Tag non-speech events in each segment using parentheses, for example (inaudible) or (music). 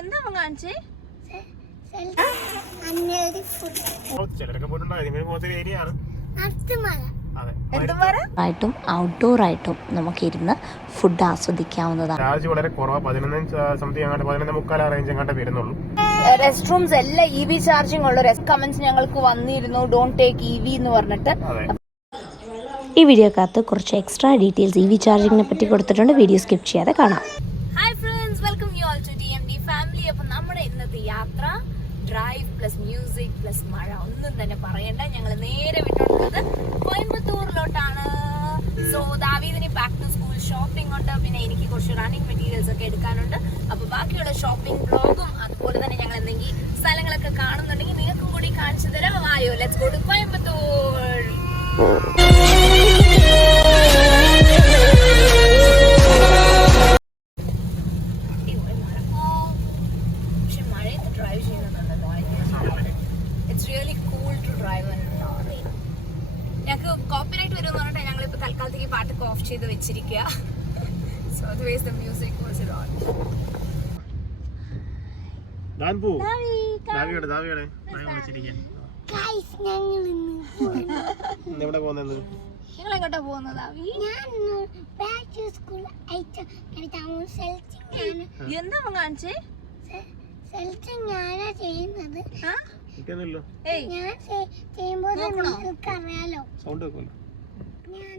എന്താ കാണിച്ചേ? ായിട്ടും പറ ആയിട്ടും നമുക്ക് ഇരുന്ന് നമുക്കിരുന്ന് ഫുഡ് ആസ്വദിക്കാവുന്നതാണ്. ചാർജ് വളരെ കുറവാണ് പതിനൊന്ന് സംതിങ് അങ്ങോട്ട് പതിനൊന്ന് മുക്കാൽ റേഞ്ച് അങ്ങോട്ട് വരുന്നുള്ളൂ. റെസ്റ്റ് റൂംസ് എല്ലാം ഇ വി ചാർജിംഗ് ഉള്ള റെസ്റ്റ് കമന്റ്സ് ഞങ്ങൾക്ക് വന്നിരുന്നു. ഡോണ്ട് ടേക്ക് ഇ വി എന്ന് പറഞ്ഞിട്ട്. ഈ വീഡിയോക്കകത്ത് കുറച്ച് എക്സ്ട്രാ ഡീറ്റെയിൽസ് ഇ വി ചാർജിങ്ങിനെ പറ്റി കൊടുത്തിട്ടുണ്ട്. വീഡിയോ സ്കിപ്പ് ചെയ്യാതെ കാണാം hi friends welcome you all to D M D family അപ്പൊ നമ്മുടെ ഇന്നത്തെ യാത്ര ഡ്രൈവ് പ്ലസ് മ്യൂസിക് പ്ലസ് മഴ. ഒന്നും തന്നെ പറയണ്ട. ഞങ്ങൾ നേരെ വിട്ടുകൊടുക്കുന്നത് കോയമ്പത്തൂരിലോട്ടാണ്. സോ ദാവീദിന് ബാക്ക് ടു സ്കൂൾ ഷോപ്പിംഗ് ഉണ്ട്. പിന്നെ എനിക്ക് കുറച്ച് റണ്ണിങ് മെറ്റീരിയൽസ് ഒക്കെ എടുക്കാനുണ്ട്. അപ്പൊ ബാക്കിയുള്ള ഷോപ്പിംഗ് ബ്ലോഗും അതുപോലെ തന്നെ ഞങ്ങൾ എന്തെങ്കിലും സ്ഥലങ്ങളൊക്കെ കാണുന്നുണ്ടെങ്കിൽ നിങ്ങൾക്കും കൂടി കാണിച്ചു തരാം. വായോ ലെറ്റ്സ് ഗോ ടു കോയമ്പത്തൂർ. ദാൻ പോ ദാവിയുടെ ദാവിയുടെ. വിളിച്ചിരിക്കാൻ. എവിടെ പോകുന്നത്? നിങ്ങൾ എങ്ങോട്ടാ പോകുന്നത് ഞാൻ എന്താ കാണിച്ചേ? ഞാനാ ചെയ്യുന്നത്. ഞാൻ ചെയ്യുമ്പോൾ? നിങ്ങൾക്ക് അറിയാലോ സൗണ്ട് വെക്കുമല്ലോ ഞാൻ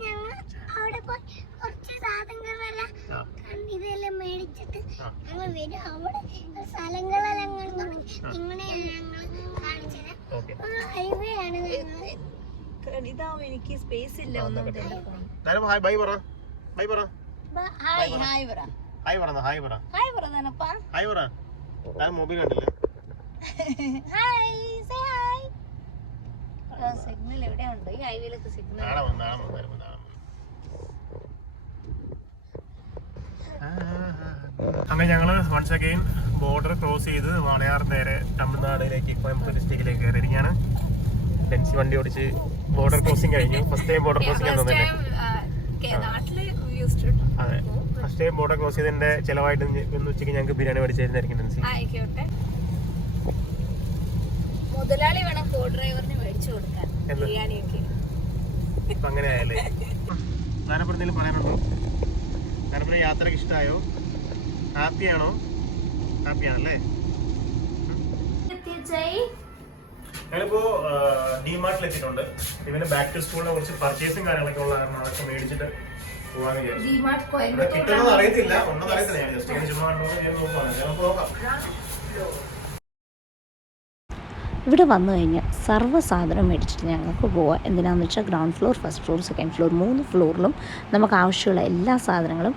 ഞങ്ങൾ അവിടെ പോയി കുറച്ച് സാധനങ്ങളെല്ലാം ആ കണ്ട് ഇതെല്ലാം മേടിച്ചിട്ട് ആ. ഞങ്ങൾ വരും അവിടെ സ്ഥലങ്ങളെല്ലാം കണ്ടു ഇങ്ങനെയാണ് ഞങ്ങൾ കാണിച്ചത് ഓക്കെ ഹൈവേ ആണ് ഞങ്ങൾ ഇതാവും എനിക്ക് സ്പേസ് ഇല്ല ഒന്നും ദാനം ഹായ് ബൈ പറ. ബൈ പറ. ഹായ് ഹായ് പറ. ഹായ് ഹായ് പറ. ഹായ് പറ താനപ്പാ ഹായ് പറ. മൊബൈൽ കണ്ടില്ല? ഹായ് സേ ഹായ് സിഗ്നൽ എവിടെയാ ഉണ്ട്? ഈ ഹൈവേയിലൊക്കെ സിഗ്നൽ നാളെ വന്ന് നാളെ വന്ന് നാളെ നാളെ അങ്ങനെ ഞങ്ങൾ വൺസ് അഗെയിൻ ബോർഡർ ക്രോസ് ചെയ്ത് വാളയാർ നേരെ തമിഴ്നാടിലേക്ക് കോയമ്പത്തൂർ ഡിസ്ട്രിക്റ്റിലേക്ക് കയറിയിരിക്കുകയാണ്. ഡെൻസി വണ്ടി ഓടിച്ച് ബോർഡർ ക്രോസിംഗ് കഴിഞ്ഞു. ഫസ്റ്റ് ടൈം ബോർഡർ ക്രോസിംഗ് അതെ. ഫസ്റ്റ് ടൈം ബോർഡർ ക്രോസ് ചെയ്തതിന്റെ ചെലവായിട്ട് ഇന്ന് ഉച്ചയ്ക്ക് ഞങ്ങൾക്ക് ബിരിയാണി മേടിച്ചായിരുന്നായിരിക്കും ആയിക്കോട്ടെ. മുതലാളി വേണം കോ ഡ്രൈവറിന് മേടിച്ചു കൊടുക്കാൻ? ബിരിയാണിയൊക്കെ. ഇപ്പൊ അങ്ങനെ ആയല്ലേ? ഞാനപ്പോൾ എന്തെങ്കിലും പറയാനുണ്ടോ? ഞാനപ്പോൾ യാത്രയ്ക്ക് ഇഷ്ടമായോ ഹാപ്പിയാണോ ഹാപ്പിയാണല്ലേ ഞാനിപ്പോ ഡിമാർട്ടിൽ എത്തിയിട്ടുണ്ട് ഇവന് ബാക്ക് ടു സ്കൂളിനെ കുറച്ച് പർച്ചേസും കാര്യങ്ങളൊക്കെ ഉള്ള കാരണം അതൊക്കെ മേടിച്ചിട്ട് വിചാരിച്ചു. അറിയത്തില്ല. അറിയത്തില്ല. ഞാൻ ജസ്റ്റ് ഇങ്ങനെ ചുമ്മാ ഞാൻ നോക്കാം. ഇവിടെ വന്നു കഴിഞ്ഞാൽ സർവ സാധനം മേടിച്ചിട്ട് ഞങ്ങൾക്ക് പോവാം. എന്തിനാണെന്ന് വെച്ചാൽ ground floor first floor second floor മൂന്ന് ഫ്ലോറിലും നമുക്ക് ആവശ്യമുള്ള എല്ലാ സാധനങ്ങളും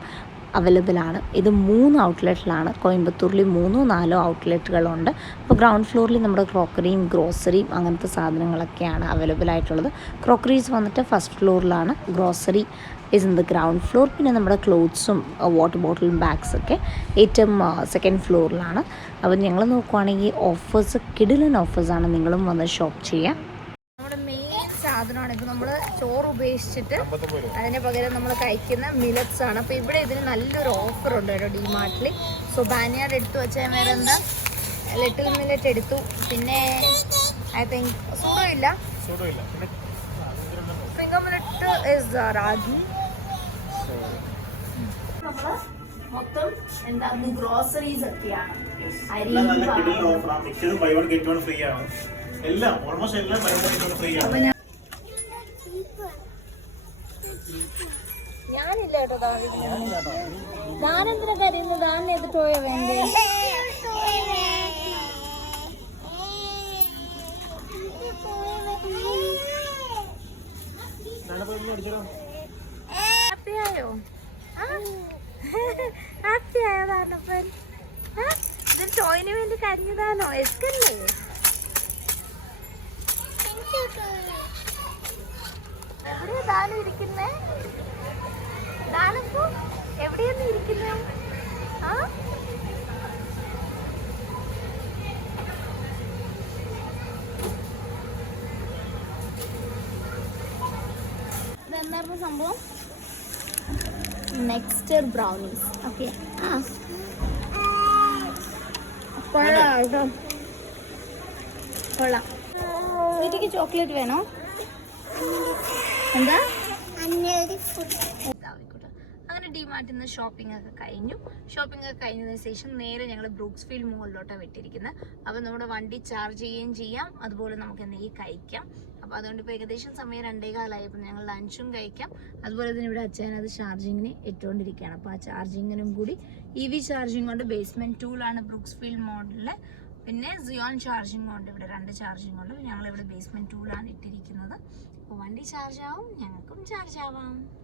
അവൈലബിൾ ആണ്. ഇത് മൂന്ന് ഔട്ട്ലെറ്റിലാണ് കോയമ്പത്തൂരിൽ മൂന്നോ നാലോ ഔട്ട്ലെറ്റുകളുണ്ട് അപ്പോൾ ഗ്രൗണ്ട് ഫ്ലോറിൽ നമ്മുടെ ക്രോക്കറിയും ഗ്രോസറിയും അങ്ങനത്തെ സാധനങ്ങളൊക്കെയാണ് അവൈലബിൾ ആയിട്ടുള്ളത്. ക്രോക്കറീസ് വന്നിട്ട് ഫസ്റ്റ് ഫ്ലോറിലാണ് grocery is in the ground floor പിന്നെ നമ്മുടെ ക്ലോത്ത്സും വാട്ടർ ബോട്ടിലും ബാഗ്സൊക്കെ ഏറ്റവും സെക്കൻഡ് ഫ്ലോറിലാണ് അപ്പോൾ ഞങ്ങൾ നോക്കുവാണെങ്കിൽ ഓഫേഴ്സ് കിടിലൻ ഓഫേഴ്സാണ് നിങ്ങളും വന്ന് ഷോപ്പ് ചെയ്യാം. നമ്മുടെ മെയിൻ സാധനമാണ് ഇത് നമ്മൾ ചോറ് ഉപേക്ഷിച്ചിട്ട് അതിന് പകരം നമ്മൾ കഴിക്കുന്ന മിലറ്റ്സ് ആണ് അപ്പോൾ ഇവിടെ ഇതിന് നല്ലൊരു ഓഫർ ഉണ്ട് കേട്ടോ ഡിമാർട്ടിൽ സോ ബാനിയാർഡ് എടുത്തു വെച്ചാൽ വേറെ എന്താ ലിറ്റിൽ മില്ലറ്റ് എടുത്തു. പിന്നെ ഐ തിങ്ക് സൂഡോ ഇല്ല ഫിംഗർ മില്ലറ്റ് ഇസ് റാഗി. മൊത്തം എന്താ ഗ്രോസറീസ് ഒക്കെയാണ്. അരി buy one get one free ആണ്. എല്ലാം ഓൾമോസ്റ്റ് എല്ലാം buy one get one free ആണ്. കേട്ടോ ഞാനെന്തിനാ കരയുന്നത് താൻ ഏത് ടോയ വേണ്ടേ? ഹാപ്പി ആയോ ഹാപ്പി ആയോ താനപ്പൻ ഇത് ടോയിന് വേണ്ടി കരഞ്ഞതാണോ? എസ്കല്ലേ? എവിടെയാ താനും ഇരിക്കുന്നേ? താനിപ്പോ എവിടെയാണ് ഇരിക്കുന്നു? ആ? ഇതെന്തായിരുന്നു സംഭവം? നെക്സ്റ്റർ ബ്രൗണീസ്. ഓക്കെ. ആ. കൊള്ളാം കേട്ടോ. കൊള്ളാം. വീട്ടിക്ക് ചോക്ലേറ്റ് വേണോ? എന്താ? ഫുഡ്. നിന്ന് ഷോപ്പിംഗ് ഒക്കെ കഴിഞ്ഞു. ഷോപ്പിംഗ് ഒക്കെ കഴിഞ്ഞതിന് ശേഷം നേരെ ഞങ്ങൾ ബ്രൂക്സ് ഫീൽഡ് മോളിലോട്ടാണ് വിട്ടിരിക്കുന്നത് അപ്പോൾ നമ്മുടെ വണ്ടി ചാർജ് ചെയ്യുകയും ചെയ്യാം. അതുപോലെ നമുക്ക് എന്തെങ്കിലും കഴിക്കാം. അപ്പോൾ അതുകൊണ്ട് ഇപ്പോൾ ഏകദേശം സമയം രണ്ടേ കാലമായപ്പോൾ ഞങ്ങൾ ലഞ്ചും കഴിക്കാം. അതുപോലെ തന്നെ ഇവിടെ അച്ഛൻ അത് ചാർജിങ്ങിന് ഇട്ടുകൊണ്ടിരിക്കുകയാണ്. അപ്പോൾ ആ ചാർജിങ്ങിനും കൂടി ഇ വി ചാർജിങ് കൊണ്ട് ബേസ്മെന്റ് ടൂളാണ് ബ്രൂക്സ് ഫീൽഡ് മോഡലിൽ പിന്നെ സിയോൺ ചാർജിങ് കൊണ്ട് ഇവിടെ രണ്ട് ചാർജിങ് കൊണ്ട് ഞങ്ങളിവിടെ ബേസ്മെന്റ് ടൂളാണ് ഇട്ടിരിക്കുന്നത്. അപ്പോൾ വണ്ടി ചാർജ് ആവും ഞങ്ങൾക്കും ചാർജ് ആവാം.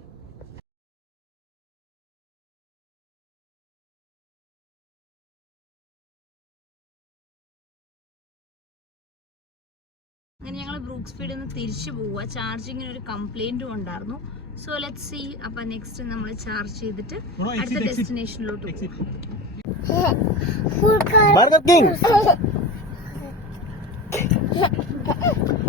അങ്ങനെ ഞങ്ങൾ ബ്രൂക്ക് സ്പീഡിൽ നിന്ന് തിരിച്ചു പോവുക ചാർജിങ്ങിന് ഒരു കംപ്ലൈന്റും ഉണ്ടായിരുന്നു. സോ ലെറ്റ് സി അപ്പം നെക്സ്റ്റ് നമ്മൾ ചാർജ് ചെയ്തിട്ട് അടുത്ത ഡെസ്റ്റിനേഷനിലോട്ട് പോകും (laughs)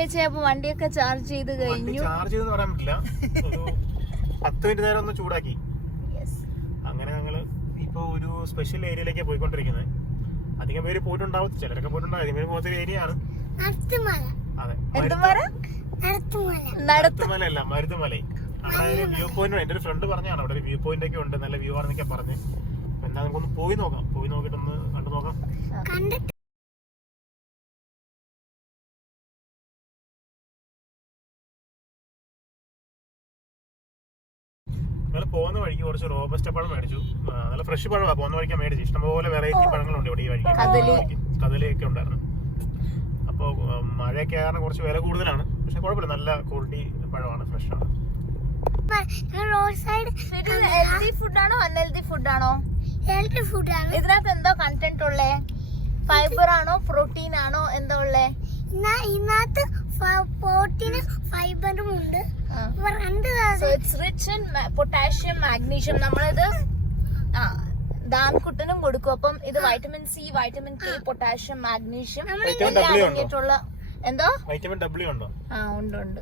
ഫുഡ് ചെയ്യുമ്പോ വണ്ടിയൊക്കെ ചാർജ് ചെയ്ത് കഴിഞ്ഞു. ചാർജ് ചെയ്തെന്ന് പറയാൻ പറ്റില്ല. ഒരു പത്ത് മിനിറ്റ് നേരം ഒന്ന് ചൂടാക്കി. അങ്ങനെ ഞങ്ങൾ ഇപ്പൊ ഒരു സ്പെഷ്യൽ ഏരിയയിലേക്ക് പോയിക്കൊണ്ടിരിക്കുന്നത് അധികം പേര് പോയിട്ടുണ്ടാവും. ചിലരൊക്കെ പോയിട്ടുണ്ടാവും. അധികം പേര് ഏരിയയാണ് ഏരിയ ആണ്. നടത്തുമല അതെ. എന്ത് പറ നടത്തുമല. നടത്ത മരുത്തുമലയല്ല മരുതുമല അവിടെ ഒരു വ്യൂ പോയിന്റ് എന്റെ ഒരു ഫ്രണ്ട് പറഞ്ഞാണ് അവിടെ ഒരു വ്യൂ പോയിന്റ് ഒക്കെ ഉണ്ട്. നല്ല വ്യൂ ആണെന്നൊക്കെ പറഞ്ഞ്. എന്താ നമുക്കൊന്ന് പോയി നോക്കാം. പോയി നോക്കിട്ടൊന്ന് കണ്ടു നോക്കാം. ഞങ്ങൾ പോകുന്ന വഴിക്ക് കുറച്ച് റോബസ്റ്റ് പഴം മേടിച്ചു. നല്ല ഫ്രഷ് പഴമാണ് പോകുന്ന വഴിക്ക് മേടിച്ചു ഇഷ്ടംപോലെ വെറൈറ്റി പഴങ്ങളുണ്ട് ഇവിടെ ഈ വഴിക്ക്. കദളി. കദളിയൊക്കെ ഉണ്ടായിരുന്നു. അപ്പോൾ മഴയൊക്കെ കാരണം കുറച്ച് വില കൂടുതലാണ്. പക്ഷെ കുഴപ്പമില്ല നല്ല ക്വാളിറ്റി പഴമാണ് ഫ്രഷ് ആണ്. റോഡ് സൈഡ് ഹെൽത്തി ഫുഡാണോ അൺഹെൽത്തി ഫുഡാണോ ഹെൽത്തി ഫുഡാണ് ഇതിനകത്ത് എന്തോ കണ്ടന്റ് ഉള്ളേ? ഫൈബർ ആണോ പ്രോട്ടീൻ ആണോ എന്തോ ഉള്ളേ? ഇതിനകത്ത് പ്രോട്ടീനും ഫൈബറും ഉണ്ട്. പൊട്ടാഷ്യം മാഗ്നീഷ്യം നമ്മളിത് ആ ദാൻകുട്ടനും കൊടുക്കും. അപ്പം ഇത് vitamin C vitamin K potassium magnesium അടങ്ങിയിട്ടുള്ള എന്തോ? വൈറ്റമിൻ ഡബ്ല്യു ഉണ്ടോ? ആ ഉണ്ട് ഉണ്ട്.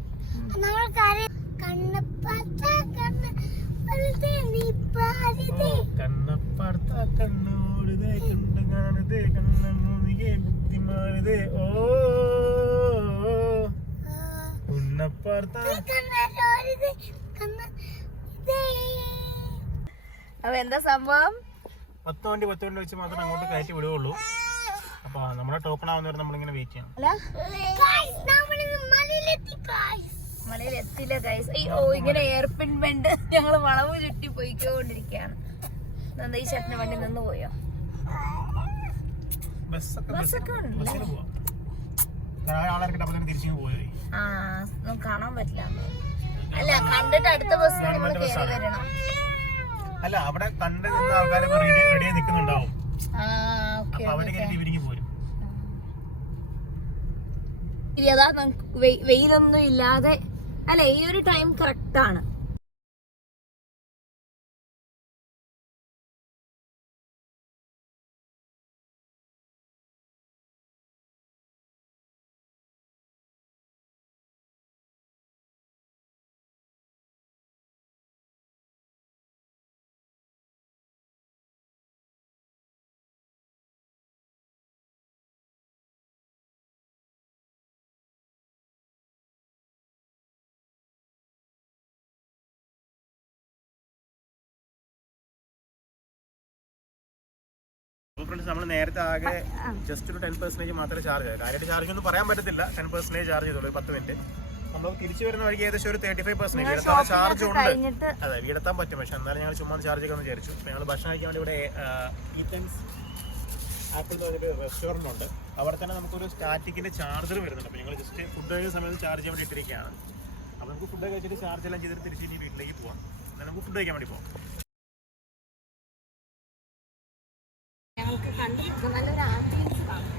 കണ്ണപ്പാർത്ത കണ്ണൂരിതേ കണ്ട് കാണുതേ കണ്ണൂതികെ ബുദ്ധിമാരുതേ ഓ. അപ്പൊ എന്താ സംഭവം? പത്ത് വണ്ടി പത്ത് വണ്ടി വെച്ച് മാത്രമേ അങ്ങോട്ട് കയറ്റി വിടുകയുള്ളൂ അപ്പൊ നമ്മുടെ ടോക്കൺ ആവുന്നവരെ നമ്മളിങ്ങനെ വെയിറ്റ് ചെയ്യണം. മലയിൽ എത്തില്ല ഗൈസ് ഓ ഇങ്ങനെ എയർപിൻ ബെൻഡ് ഞങ്ങൾ വളവ് ചുറ്റി പോയിക്കൊണ്ടിരിക്കുകയാണ്. എന്താ ഈ ചേട്ടന്റെ വണ്ടി നിന്ന് പോയോ? ബസ്സൊക്കെ ബസ്സൊക്കെ ഉണ്ടല്ലേ? ബസ്സിന് പോവാം ആളാർക്ക് ഡബിൾ തിരിച്ചു പോയി ആ ഒന്നും കാണാൻ പറ്റില്ല. അല്ല കണ്ടിട്ട് അടുത്ത ബസ് നമ്മൾ കേറി വരണം. അല്ല അവിടെ കണ്ട് നിന്ന റെഡിയായി നിൽക്കുന്നുണ്ടാവും വെയിലൊന്നും ഇല്ലാതെ അല്ല ഈ ഒരു ടൈം കറക്റ്റ് ആണ്. ഫ്രണ്ട്സ് നമ്മൾ നേരത്തെ ആകെ ജസ്റ്റ് ഒരു ടെൻ പെർസെന്റേജ് മാത്രമേ ചാർജ് കാര്യമായിട്ട് ചാർജ് ഒന്നും പറയാൻ പറ്റത്തില്ല. ടെൻ പെർസെന്റേജ് ചാർജ് ചെയ്തോളൂ ഒരു പത്ത് മിനിറ്റ് നമ്മൾ തിരിച്ചു വരുന്ന വഴിക്ക് ഏകദേശം ഒരു തേർട്ടി ഫൈവ് പെർസെന്റ് വീടെത്താൻ ചാർജ് ഉണ്ട്. അതെ വീടെത്താൻ പറ്റും. പക്ഷെ എന്നാലും ഞങ്ങൾ ചുമ്മാ ചാർജ് ചെയ്യാമെന്ന് വിചാരിച്ചു അപ്പോൾ ഞങ്ങൾ ഭക്ഷണം കഴിക്കാൻ വേണ്ടി ഇവിടെ ഈറ്റൻസ് ആപ്പിൾ എന്ന് പറഞ്ഞൊരു റെസ്റ്റോറന്റ് ഉണ്ട്. അവിടെ തന്നെ നമുക്കൊരു സ്റ്റാറ്റിക്കിന്റെ ചാർജർ വരുന്നുണ്ട്. അപ്പോൾ ഞങ്ങൾ ജസ്റ്റ് ഫുഡ് കഴിക്കുന്ന സമയത്ത് ചാർജ് ചെയ്യാൻ വേണ്ടി ഇട്ടിരിക്കുകയാണ്. അപ്പോൾ നമുക്ക് ഫുഡ് കഴിച്ചിട്ട് ചാർജ് എല്ലാം ചെയ്തിട്ട് തിരിച്ച് ഇനി വീട്ടിലേക്ക് പോകാം എന്നാൽ നമുക്ക് ഫുഡ് കഴിക്കാൻ വേണ്ടി പോകാം ഞങ്ങൾക്ക് കണ്ടു നല്ലൊരു ആംബിയൻസ് കാണും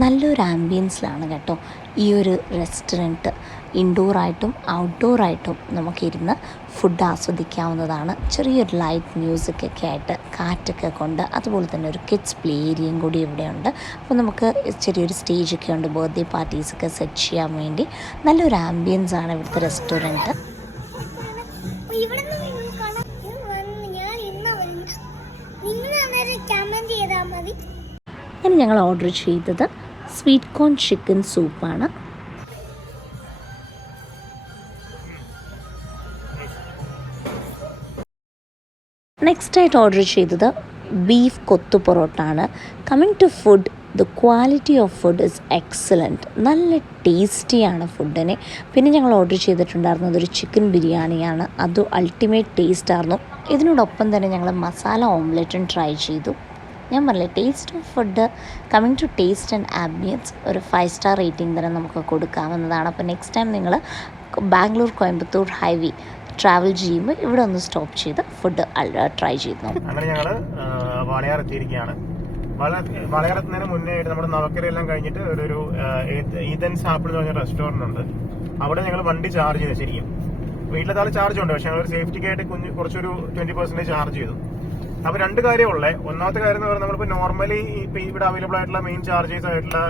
നല്ലൊരു ആംബിയൻസിലാണ് കേട്ടോ ഈ ഒരു റെസ്റ്റോറന്റ് ഇൻഡോറായിട്ടും ഔട്ട്ഡോറായിട്ടും നമുക്കിരുന്ന് ഫുഡ് ആസ്വദിക്കാവുന്നതാണ്. ചെറിയൊരു ലൈറ്റ് മ്യൂസിക് ഒക്കെ ആയിട്ട് കാറ്റൊക്കെ കൊണ്ട് അതുപോലെ തന്നെ ഒരു കിഡ്സ് പ്ലേ ഏരിയയും കൂടി ഇവിടെയുണ്ട് അപ്പോൾ നമുക്ക് ചെറിയൊരു സ്റ്റേജൊക്കെ ഉണ്ട് ബർത്ത്ഡേ പാർട്ടീസൊക്കെ സെറ്റ് ചെയ്യാൻ വേണ്ടി. നല്ലൊരു ആംബിയൻസാണ് ഇവിടുത്തെ റെസ്റ്റോറന്റ് ഞങ്ങൾ ഓർഡർ ചെയ്തത് സ്വീറ്റ് കോൺ ചിക്കൻ സൂപ്പാണ് നെക്സ്റ്റ് ആയിട്ട് ഓർഡർ ചെയ്തത് ബീഫ് കൊത്തു പൊറോട്ട ആണ് coming to food the quality of food is excellent നല്ല ടേസ്റ്റിയാണ് ഫുഡിന് പിന്നെ ഞങ്ങൾ ഓർഡർ ചെയ്തിട്ടുണ്ടായിരുന്നത് ഒരു ചിക്കൻ ബിരിയാണിയാണ്. അത് അൾട്ടിമേറ്റ് ടേസ്റ്റ് ആയിരുന്നു. ഇതിനോടൊപ്പം തന്നെ ഞങ്ങൾ മസാല ഓംലെറ്റും ട്രൈ ചെയ്തു. ഞാൻ പറഞ്ഞില്ലേ taste of food coming to taste and ambience ഒരു ഫൈവ് സ്റ്റാർ റേറ്റിംഗ് തന്നെ നമുക്ക് കൊടുക്കാവുന്നതാണ്. അപ്പോൾ നെക്സ്റ്റ് ടൈം നിങ്ങൾ ബാംഗ്ലൂർ കോയമ്പത്തൂർ ഹൈവേ ട്രാവൽ ചെയ്യുമ്പോൾ ഇവിടെ ഒന്ന് സ്റ്റോപ്പ് ചെയ്ത് ഫുഡ് ട്രൈ ചെയ്ത് അങ്ങനെ ഞങ്ങൾ വാളയാർ എത്തിയിരിക്കുകയാണ്. വള- വാളയാർ എത്തുന്നതിന് മുന്നേ ആയിട്ട് നമ്മുടെ നവക്കരയെല്ലാം കഴിഞ്ഞിട്ട് ഒരു ആ, ഏത്- എന്ന് പറഞ്ഞ റെസ്റ്റോറന്റ് ഉണ്ട്. അവിടെ ഞങ്ങൾ വണ്ടി ചാർജ് ചെയ്തു ശരിക്കും. വീട്ടിലെ വീട്ടിലത്തെ ചാർജ് ഉണ്ട് പക്ഷെ ഞങ്ങൾ ഒരു സേഫ്റ്റിക്കായിട്ട് കുഞ്ഞ് കുറച്ചൊരു ട്വന്റി പെർസെന്റേജ് ചാർജ് ചെയ്തു. അപ്പൊ രണ്ട് കാര്യമുള്ളേ ഒന്നാമത്തെ കാര്യം എന്ന് പറഞ്ഞാൽ നമ്മളിപ്പോ നോർമലി ഇപ്പൊ ഇവിടെ അവൈലബിൾ ആയിട്ടുള്ള മെയിൻ ചാർജേഴ്സ് ആയിട്ടുള്ള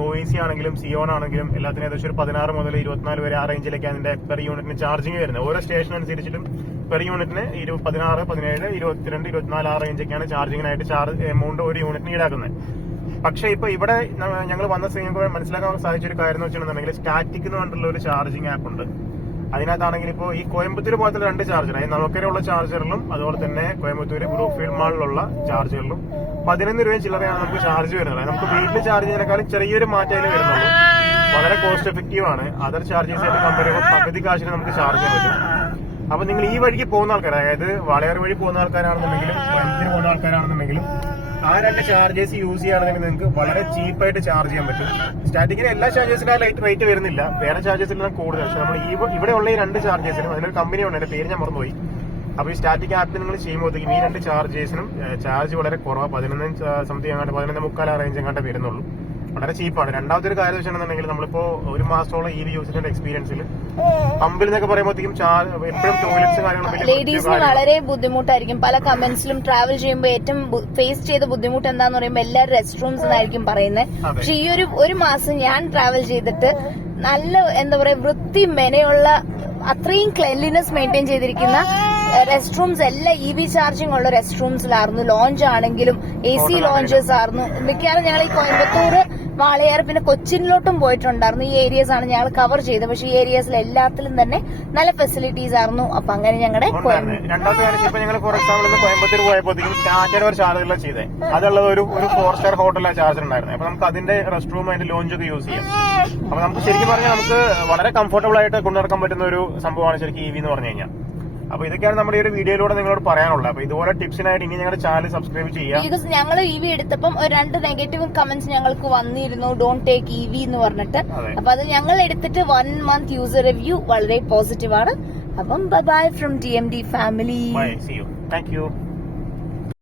ഗോയിസി ആണെങ്കിലും സിയോൺ ആണെങ്കിലും എല്ലാത്തിനും ഏകദേശം ഒരു പതിനാറ് മുതൽ ഇരുപത്തിനാല് വരെ ആ റേഞ്ചിലേക്ക് അതിന്റെ പെർ യൂണിറ്റിന് ചാർജിങ് വരുന്നത്. ഓരോ സ്റ്റേഷൻ അനുസരിച്ചിട്ടും പെർ യൂണിറ്റിന് ഇരു പതിനാറ് പതിനേഴ് ഇരുപത്തിരണ്ട് ഇരുപത്തിനാല് ആ റേഞ്ചൊക്കെയാണ് ചാർജിങ്ങിനായിട്ട് ചാർജ് എമൗണ്ട് ഒരു യൂണിറ്റിന് ഈടാക്കുന്നത്. പക്ഷേ ഇപ്പൊ ഇവിടെ ഞങ്ങൾ വന്ന ഞങ്ങൾക്ക് മനസ്സിലാക്കാൻ സാധിച്ച ഒരു കാര്യം എന്ന് വെച്ചിട്ടുണ്ടെങ്കിൽ സ്റ്റാറ്റിക് എന്ന് പറഞ്ഞിട്ടുള്ള ഒരു ചാർജിങ് ആപ്പ് ഉണ്ട്. അതിനകത്താണെങ്കിൽ ഇപ്പോൾ ഈ കോയമ്പത്തൂർ പോലത്തെ രണ്ട് ചാർജർ അതായത് നമുക്കരെയുള്ള ചാർജറിലും അതുപോലെ തന്നെ കോയമ്പത്തൂർ ബ്രൂഫീൽഡ് മാളിലുള്ള ചാർജറിലും പതിനൊന്ന് രൂപയും ചില്ലറയാണ് നമുക്ക് ചാർജ് വരുന്നത്. നമുക്ക് വീട്ടിൽ ചാർജ് ചെയ്യുന്നതിനേക്കാളും ചെറിയൊരു മാറ്റം അതിൽ വരുന്നുള്ളൂ. വളരെ കോസ്റ്റ് എഫക്റ്റീവ് ആണ്. അതർ ചാർജസ് ആയിട്ട് കമ്പയർ ചെയ്യുമ്പോൾ പകുതി കാശിന് നമുക്ക് ചാർജ് ചെയ്യാൻ പറ്റും. അപ്പൊ നിങ്ങൾ ഈ വഴിക്ക് പോകുന്ന ആൾക്കാർ അതായത് വാളയാർ വഴി പോകുന്ന ആൾക്കാരാണെന്നുണ്ടെങ്കിലും കോയമ്പത്തൂർ പോകുന്ന ആൾക്കാരാണെന്നുണ്ടെങ്കിലും ആ രണ്ട് ചാർജേഴ്സ് യൂസ് ചെയ്യുകയാണെങ്കിൽ നിങ്ങൾക്ക് വളരെ ചീപ്പായിട്ട് ചാർജ് ചെയ്യാൻ പറ്റും. സ്റ്റാർട്ടിങ്ങിന് എല്ലാ ചാർജേഴ്സിനും ആ ലൈറ്റ് റേറ്റ് വരുന്നില്ല. വേറെ ചാർജസിലും കൂടുതൽ. പക്ഷെ നമ്മൾ ഇവിടെ ഉള്ള ഈ രണ്ട് ചാർജേഴ്സിനും അതിനൊരു കമ്പനി ഉണ്ട് അതിന്റെ പേര് ഞാൻ മറന്നുപോയി. അപ്പോൾ ഈ സ്റ്റാറ്റിക് ആപ്പ് നിങ്ങൾ ചെയ്യുമ്പോഴത്തേക്കും ഈ രണ്ട് ചാർജേഴ്സിനും ചാർജ് വളരെ കുറവാണ് പതിനൊന്ന് സംതിങ് അങ്ങോട്ട് പതിനൊന്ന് മുക്കാൽ റേഞ്ച് അങ്ങോട്ട് വരുന്നുള്ളൂ. വളരെ ചീപ്പാണ്. രണ്ടാമത്തെ ഒരു കാര്യം വെച്ചിട്ടുണ്ടെങ്കിൽ നമ്മളിപ്പോ ഒരു മാസത്തോളം ഈ യൂസിന്റെ എക്സ്പീരിയൻസിൽ പമ്പിൽ നിന്നൊക്കെ പറയുമ്പോഴത്തേക്കും എപ്പോഴും ടോയ്ലറ്റ്സ് കാര്യങ്ങളും ലേഡീസിന് വളരെ ബുദ്ധിമുട്ടായിരിക്കും. പല കമന്റ്സിലും ട്രാവൽ ചെയ്യുമ്പോൾ ഏറ്റവും ഫേസ് ചെയ്ത ബുദ്ധിമുട്ട് എന്താന്ന് പറയുമ്പോൾ എല്ലാ റെസ്റ്റ് റൂംസ് എന്നായിരിക്കും പറയുന്നത് പക്ഷെ ഈ ഒരു ഒരു മാസം ഞാൻ ട്രാവൽ ചെയ്തിട്ട് നല്ല എന്താ പറയാ വൃത്തി മെനയുള്ള അത്രയും ക്ലെൻലിനെസ് മെയിന്റെയിൻ ചെയ്തിരിക്കുന്ന റെസ്റ്റ് റൂംസ് എല്ലാം ഇ വി ചാർജിംഗ് ഉള്ള റെസ്റ്റ് റൂംസിലായിരുന്നു ലോഞ്ച് ആണെങ്കിലും എ സി ലോഞ്ചസ് ആയിരുന്നു മിക്കവാറും ഞങ്ങൾ ഈ കോയമ്പത്തൂർ വാളയാർ പിന്നെ കൊച്ചിനിലോട്ടും പോയിട്ടുണ്ടായിരുന്നു. ഈ ഏരിയസ് ആണ് ഞങ്ങൾ കവർ ചെയ്തത്. പക്ഷേ ഈ ഏരിയസിൽ എല്ലാത്തിലും തന്നെ നല്ല ഫെസിലിറ്റീസ് ആയിരുന്നു. അപ്പൊ അങ്ങനെ ഞങ്ങളുടെ രണ്ടാമത്തെ കാര്യം ഇപ്പൊ ഞങ്ങൾ ഫോർ എക്സാമ്പിൾ കോയമ്പത്തൂർ പോയപ്പോഴത്തേക്കും സ്റ്റാൻഡേർഡ് ഒരു ചാർജറിലാണ് ചെയ്തേ. അതുള്ളത് ഒരു ഒരു ഫോർ സ്റ്റാർ ഹോട്ടലിലാണ് ചാർജർ ഉണ്ടായിരുന്നത് അപ്പൊ നമുക്ക് അതിന്റെ റെസ്റ്റ് റൂം അതിന്റെ ലോഞ്ച് ഒക്കെ യൂസ് ചെയ്യാം. അപ്പൊ നമുക്ക് ശരിക്കും പറഞ്ഞാൽ നമുക്ക് വളരെ കംഫർട്ടബിൾ ആയിട്ട് കൊണ്ടുനടക്കാൻ പറ്റുന്ന ഒരു സംഭവമാണ് ശരിക്കും ഇ വി എന്ന് പറഞ്ഞു കഴിഞ്ഞാൽ അപ്പൊ ഇതൊക്കെയാണ് നമ്മുടെ ഒരു വീഡിയോയിലൂടെ നിങ്ങളോട് പറയാനുള്ളത്. അപ്പൊ ഇതുപോലെ ടിപ്സിനായിട്ട് ഇനി ഞങ്ങളുടെ ചാനൽ സബ്സ്ക്രൈബ് ചെയ്യാം ബിക്കോസ് ഞങ്ങൾ ഇ വി എടുത്തപ്പം രണ്ട് നെഗറ്റീവ് കമന്റ്സ് ഞങ്ങൾക്ക് വന്നിരുന്നു. ഡോണ്ട് ടേക്ക് ഇ വി എന്ന് പറഞ്ഞിട്ട്. അപ്പൊ അത് ഞങ്ങൾ എടുത്തിട്ട് വൺ മന്ത് യൂസർ റിവ്യൂ വളരെ പോസിറ്റീവ് ആണ്. അപ്പം bye from D M D family thank you